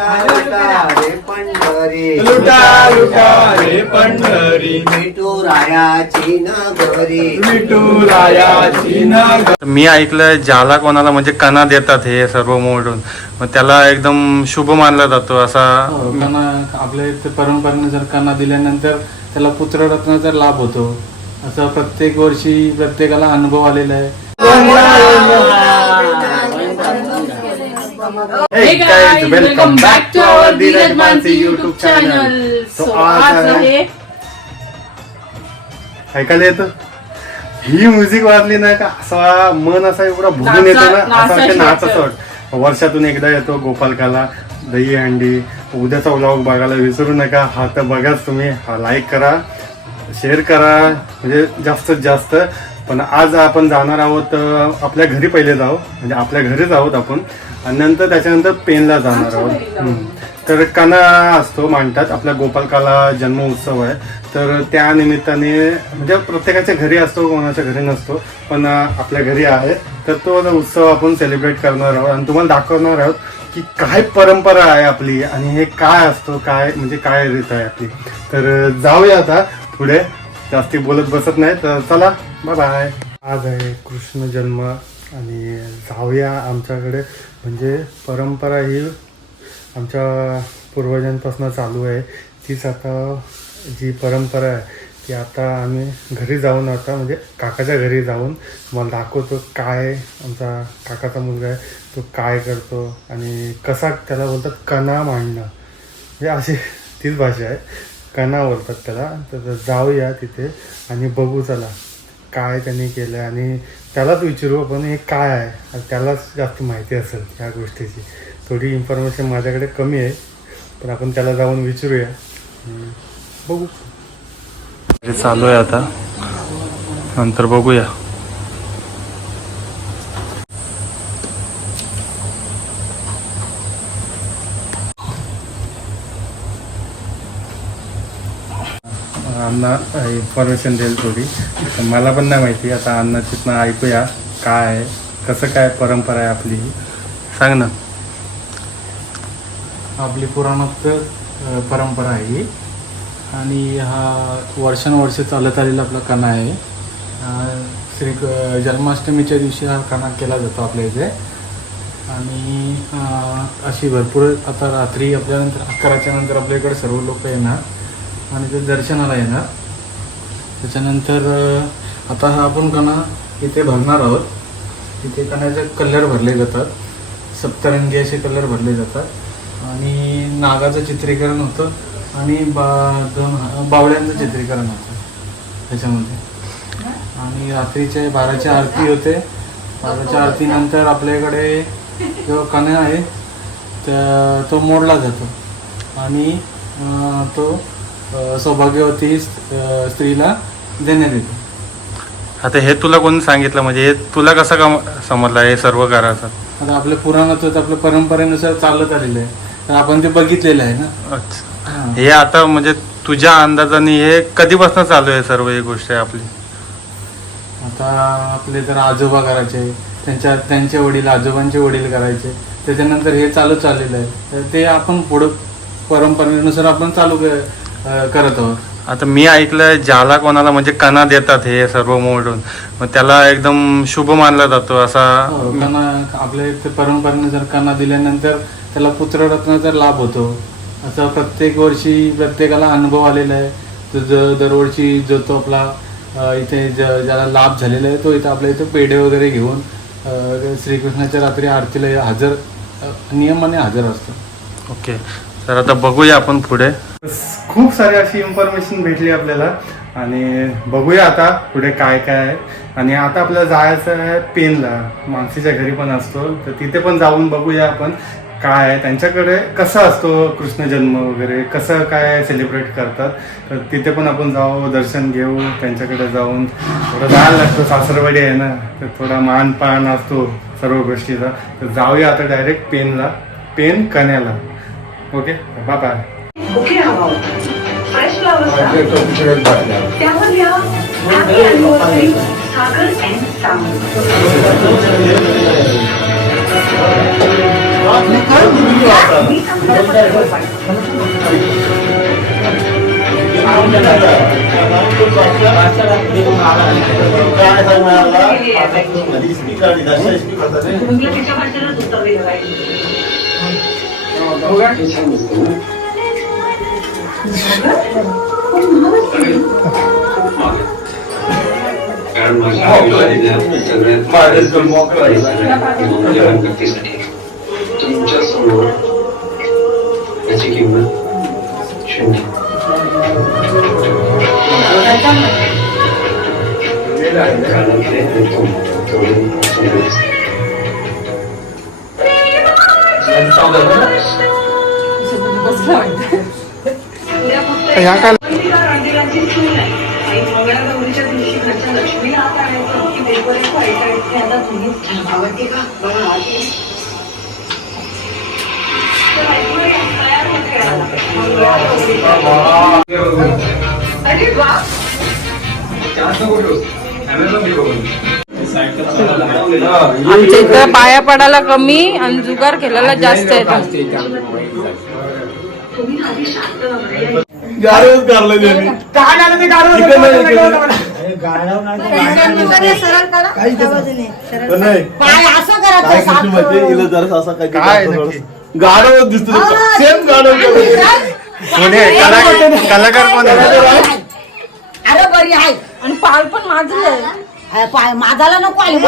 रे पंढरी लुटा लुटा रे पंढरी विठुरायाची नगरी विठुरायाची नगरी. मी ऐकलंय ज्याला कोणाला म्हणजे कणा देतात हे सर्व मोडून मग त्याला एकदम शुभ मानला जातो असा. कणा आपल्या इथे परंपरेने जर कणा दिल्यानंतर त्याला पुत्ररत्नाचा लाभ होतो असं प्रत्येक वर्षी प्रत्येकाला अनुभव आलेला आहे. Hey guys, welcome back to our Dheeraj Mansi YouTube channel. So, आज आहे ऐकायला येतं ही म्युझिक वाजली ना का असा मन असा एवढा भुगून येतो ना असं वाटतं नाच असं वाटतं. वर्षातून एकदा येतो गोपालकाला दही अंडी. उद्याचा व्लॉग बघायला विसरू नका. हा तर बघाच तुम्ही. हा लाईक करा, शेअर करा म्हणजे जास्तीत जास्त. पण आज आपण जाणार आहोत आपल्या घरी पहिले जाऊ म्हणजे आपल्या घरीच आहोत आपण आणि नंतर त्याच्यानंतर पेनला जाणार आहोत. तर कणा असतो मांडतात आपल्या गोपालकाला जन्म उत्सव आहे तर त्या निमित्ताने म्हणजे प्रत्येकाच्या घरी असतो कोणाच्या घरी नसतो पण आपल्या घरी आहे तर तो उत्सव आपण सेलिब्रेट करणार आहोत आणि तुम्हाला दाखवणार आहोत की काय परंपरा आहे आपली आणि हे काय असतो काय म्हणजे काय रीत आहे आपली. तर जाऊया आता पुढे जास्ती बोलत बसत नाही तर चला बाय बाय. आज आहे कृष्ण जन्म आणि जाऊया आमच्याकडे म्हणजे परंपरा ही आमच्या पूर्वजांपासून चालू आहे तीच आता जी परंपरा आहे ती आता आम्ही घरी जाऊन आता म्हणजे काकाच्या घरी जाऊन मला दाखवतो काय आमचा काकाचा मुलगा आहे तो काय करतो आणि कसा त्याला बोलतात कणा मांडणं म्हणजे अशी तीच भाषा आहे कणा बोलतात त्याला. तर जाऊया तिथे आणि बघू चला काय त्यांनी केलं आणि त्यालाच विचारू आपण हे काय आहे त्यालाच जास्त माहिती असेल ह्या गोष्टीची. थोडी इन्फॉर्मेशन माझ्याकडे कमी आहे पण आपण त्याला जाऊन विचारूया बघू. चालू आहे आता नंतर बघूया. अण्णा इन्फॉर्मेशन देईल थोडी पण मला पण नाही माहिती. आता अण्णा तिथनं ऐकूया काय आहे कसं काय परंपरा आहे आपली सांग ना. आपली पुराणात परंपरा आहे ही आणि हा वर्षानुवर्ष चालत आलेला आपला कणा आहे. जन्माष्टमीच्या दिवशी हा कणा केला जातो आपल्या इथे आणि अशी भरपूर आता रात्री आपल्यानंतर 11च्या नंतर आपल्या इकडे सर्व लोक येणार आणि ते दर्शनाला येणार. त्याच्यानंतर आता हा आपण कणा इथे भरणार आहोत. इथे कण्याचे कलर भरले जातात सप्तरंगी असे कलर भरले जातात आणि नागाचं चित्रीकरण होतं आणि बावळ्यांचं चित्रीकरण होतं त्याच्यामध्ये आणि रात्रीचे 12ची आरती होते. 12च्या आरतीनंतर आपल्याकडे जो कणा आहे तो मोडला जातो आणि तो सौभाग्यवती स्त्रीला देण्यात येतो. आता हे तुला कोणी सांगितलं म्हणजे हे तुला कसं समजलं हे सर्व करायचं. आता आपल्या पुराणात आपल्या परंपरेनुसार चालत आलेलं आहे तर आपण ते बघितलेलं आहे ना. अच्छा हे आता म्हणजे तुझ्या अंदाजाने हे कधीपासून चालू आहे सर्व ही गोष्ट आहे आपली. आता आपले जर आजोबा करायचे त्यांचे वडील आजोबांचे वडील करायचे त्याच्यानंतर हे चालू चाललेलं आहे तर ते आपण पुढं परंपरेनुसार आपण चालू करत आहोत. आता मी ऐकलंय ज्याला कोणाला म्हणजे कणा देतात हे सर्व मोडून मग त्याला एकदम शुभ मानला जातो असा. कणा आपल्या इथे परंपरेने जर कणा दिल्यानंतर त्याला पुत्ररत्नाचा लाभ होतो असं प्रत्येक वर्षी प्रत्येकाला अनुभव आलेला आहे. तो दरवर्षी जो तो आपला इथे ज्याला लाभ झालेला आहे तो इथं आपल्या इथं पेढे वगैरे घेऊन श्रीकृष्णाच्या रात्री आरतीला नियमाने हजर असतो. ओके तर आता बघूया आपण पुढे. खूप सारी अशी इन्फॉर्मेशन भेटली आपल्याला आणि बघूया आता पुढे काय काय आहे. आणि आता आपल्याला जायचं आहे पेनला मानसीच्या घरी पण असतो तर तिथे पण जाऊन बघूया आपण काय आहे त्यांच्याकडे कसं असतो कृष्ण जन्म वगैरे कसं काय सेलिब्रेट करतात. तर तिथे पण आपण जाऊ दर्शन घेऊ त्यांच्याकडे जाऊन. थोडं जायला लागतं सासरवाडी आहे ना तर थोडा मानपान असतो सर्व गोष्टीचा. तर जाऊया आता डायरेक्ट पेन कण्याला. Okay bye bye. Okay fresh flowers त्यावर लिहा happy anniversary Sagar and sound. मुलीला तिच्या भाषेलाच उत्तर दिलं पाहिजे. कारण माझ्या आयुष्यातल्या सगळ्यात जवानकर्तीसाठी तुमच्या समोर याची किंमत 0. कारण ह्या काय रणदिरांची सून आहे आणि मंगळागौरीच्या दिवशी घरच्या लक्ष्मीला हात आणायचं की देवपर्यंत ऐकायचं आता तुम्हीच आवडते का बघा आवडते. तर ऐकूया, तयार होते आता. अरे वा. आमच्या इथं पाया पडायला कमी आणि जुगार खेळायला जास्त येतात. तुम्ही आधी शांत राहा. काय गाडव दिसतो सेम गाडव कोणी आहे? कलाकार कोण आहे? अरे बरी आहे आणि पाल पण माझं पाय माझाला नको आले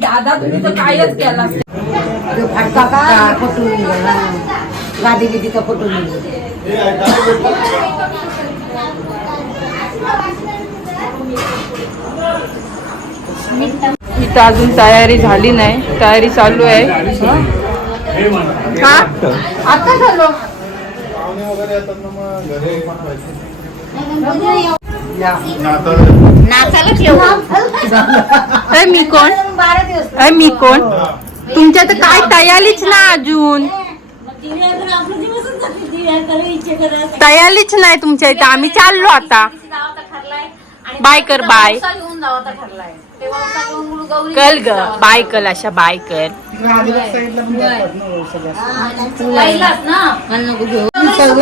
दादा तुम्ही तर कायच केला फटका का फोटो गादी बिदीचा फोटो इथं अजून तयारी झाली नाही, तयारी चालू आहे. हा आता झालो. मी कोण मी कोण तुमच्या तर काय तयारीच ना अजून तयारीच नाही तुमच्या इथं. आम्ही चाललो आता. बाय कर बाय कल ग बाय कल अशा बाय कर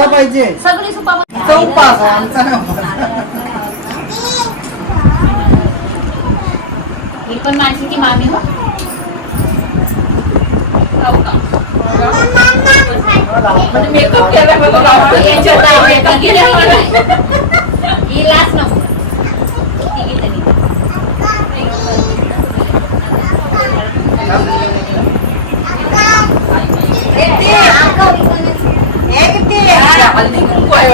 पाहिजे ही पण माणसाची मामी हो. मेकअप केला ही लाच नको ठीक आहे. हल्दी कुंकू आहे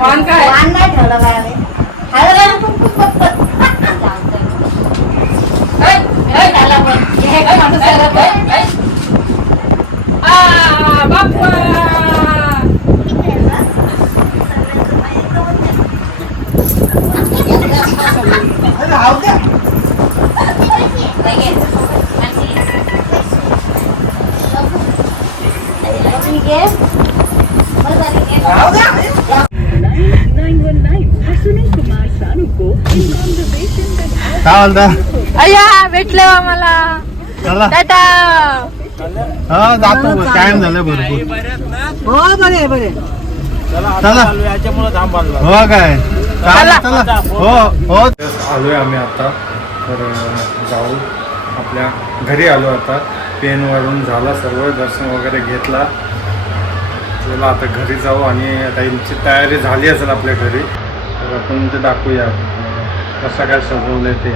वाण काय वाण काय काय म्हणता? अय्या भेटले मला. चला टाटा. हा जातो टाइम झालं भरपूर. हो बरे बरे चला हो काय चला चला हो हो आलोय आम्ही आता. तर जाऊ आपल्या घरी आलो आता. पेनवरून झाला सर्व दर्शन वगैरे घेतला. चला आता घरी जाऊ आणि आता यांची तयारी झाली असेल आपल्या घरी. तर आपण ते दाखवूया कसं काय सजवलंय ते.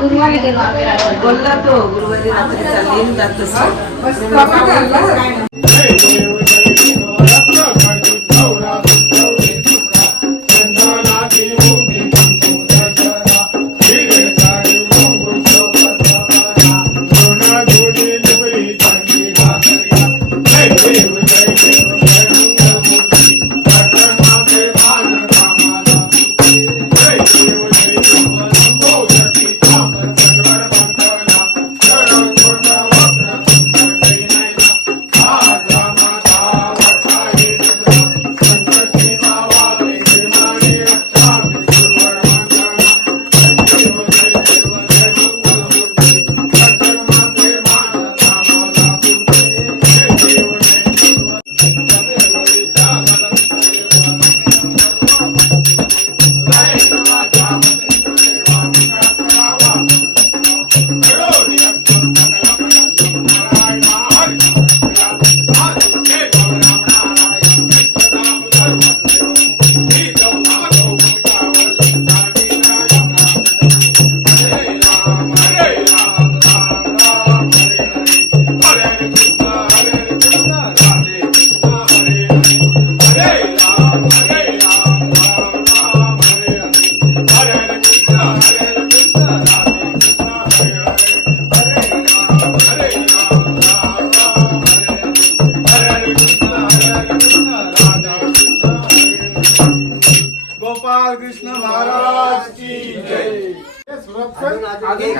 गुरुवारी गेलो बोलला तो गुरुवारी रात्री चालली जात गोपाल कृष्ण महाराज की जय. अजून एक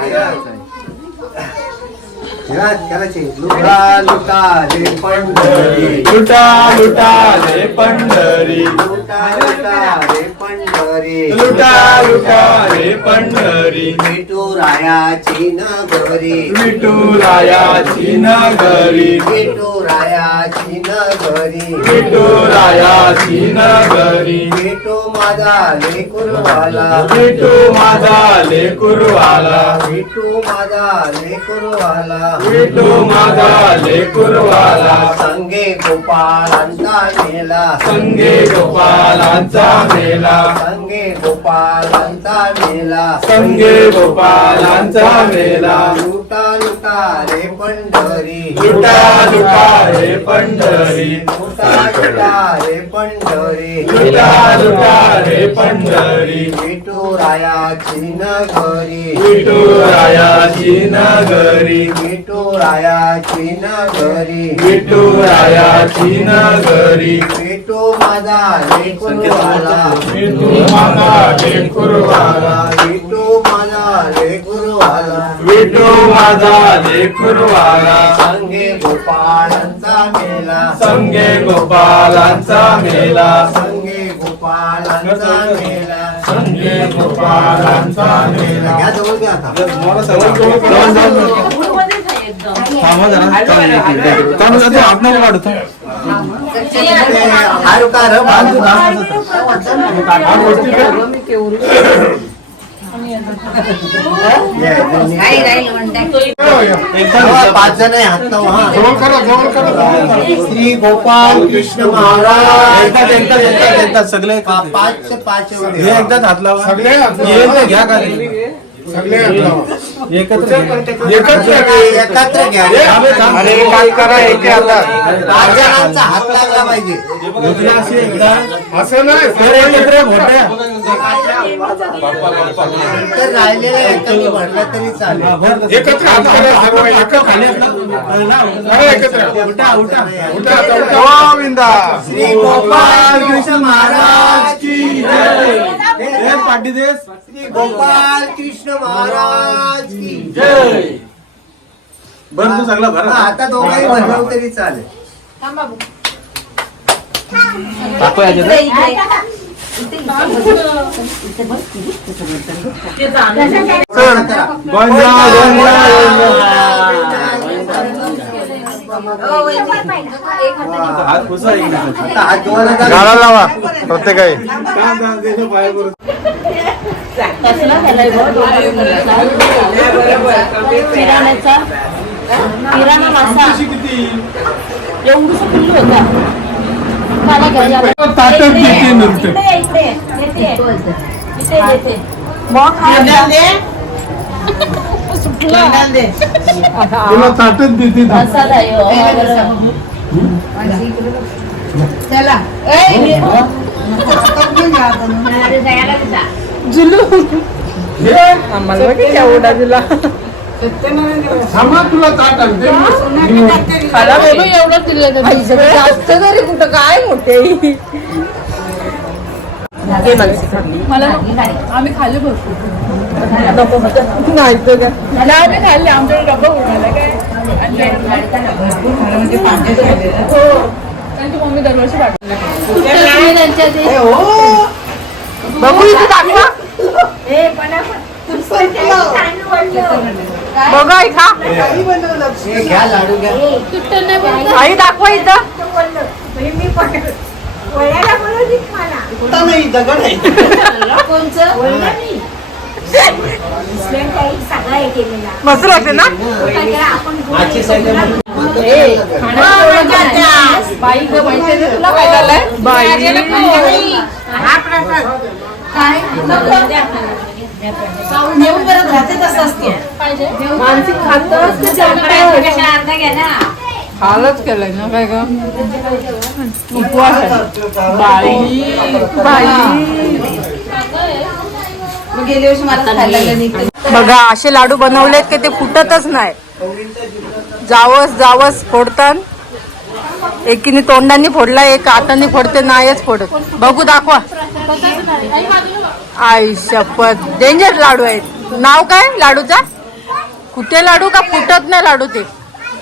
करायचे लुटा लुटा रे पंढरी लुटा लुटा रे पंढरी लुटा लुटा रे पंढरी लुटा लुटा रे पंढरी विठुरायाची नगरी विठुरायाची नगरी विठुरायाची नगरी विठुरायाची नगरी विठू माझा लेकुरवाला विठू माझा लेकुरवाला विठू माझा लेकुरवाला विठू माझा लेकुरवाला संगे गोपाळांचा मेला संगे गोपालांचा मेला संगे गोपाळांचा मेला संगे गोपालांचा मेला लुटा लुटा रे पंढरी लुटा लुटा रे पंढरी लुटा लुटा रे पंढरी लुटा लुटा रे पंढरी विठुरायाची नगरी विठुरायाची नगरी विठुरायाची नगरी विठुरायाची नगरी विठू माझा लेकुरवाला विठू माझा लेकुरवाला विठू माझा लेकुरवाला विठू माझा लेकुरवाला संगे गोपाळांचा मेला संगे गोपालांचा मेला संगे गोपाळांचा मेला संगे गोपालांचा मेला घ्या जवळ घ्या आता आपल्याला वाढतो हारू का रे बाजू पाच जण आहे हात लावा, हा. श्री गोपाल कृष्ण महाराज सगळे पाच पाच हे एकदाच हात लावा सगळे घ्या का एकत्र एकत्र घ्या अरे काय करा एके आता पाच जणांचा हात लागला पाहिजे असं नाही तर राहिलेल्या एकाने म्हटलं तरी चालेल एकत्र हात करा सर्व एकत्र एकत्र गोविंदा श्री गोपाल कृष्ण महाराज की जय श्री गोपाल कृष्ण महाराज की जय बरं तू सगळा भरा आता दोघांनी बनवलं तरी चालेल हात पुसा आता हात जोरात गाळा लावा प्रत्येकाही किराण्याचा किराणा मासा एवढंच फुल्ल होता मला घ्यायला तुला ताटत देते तुला ताट एवढं दिलं जास्त तरी कुठं काय मोठे मला आम्ही खाल्ले भरपूर नाही तर आम्ही खाल्ले आमच्याकडे डब्बा उडवला काय त्यांची मम्मी दरवर्षी बघू इथे दाखवा बघा खा घ्या लाडू घ्या आई दाखवा इथं नाही दगड आहे मस्त लागते ना आजची साईड बाई ग माहिती तुला काय झालंय बाई मानसिक खात हालच केलंय ना काय ग उपवास आहे. बाई बाई बघा असे लाडू बनवलेत की ते फुटतच नाही जावस जावस फोडतात एकीने तोंडाने फोडला एक हाताने फोडते नाहीच फोडत बघू दाखवा आई शपथ डेंजर लाडू आहेत नाव काय लाडूचा कुठे लाडू का फुटत नाही लाडू ते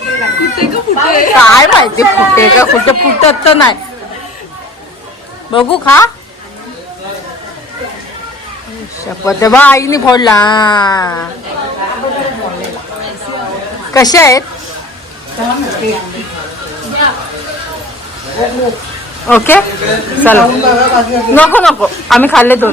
काय माहिती फुटे का कुठे फुटत तर नाही. बघू खा. शपथ बा आईने फोडला. कसे आहेत? ओके चला. नको नको आम्ही खाल्ले 2.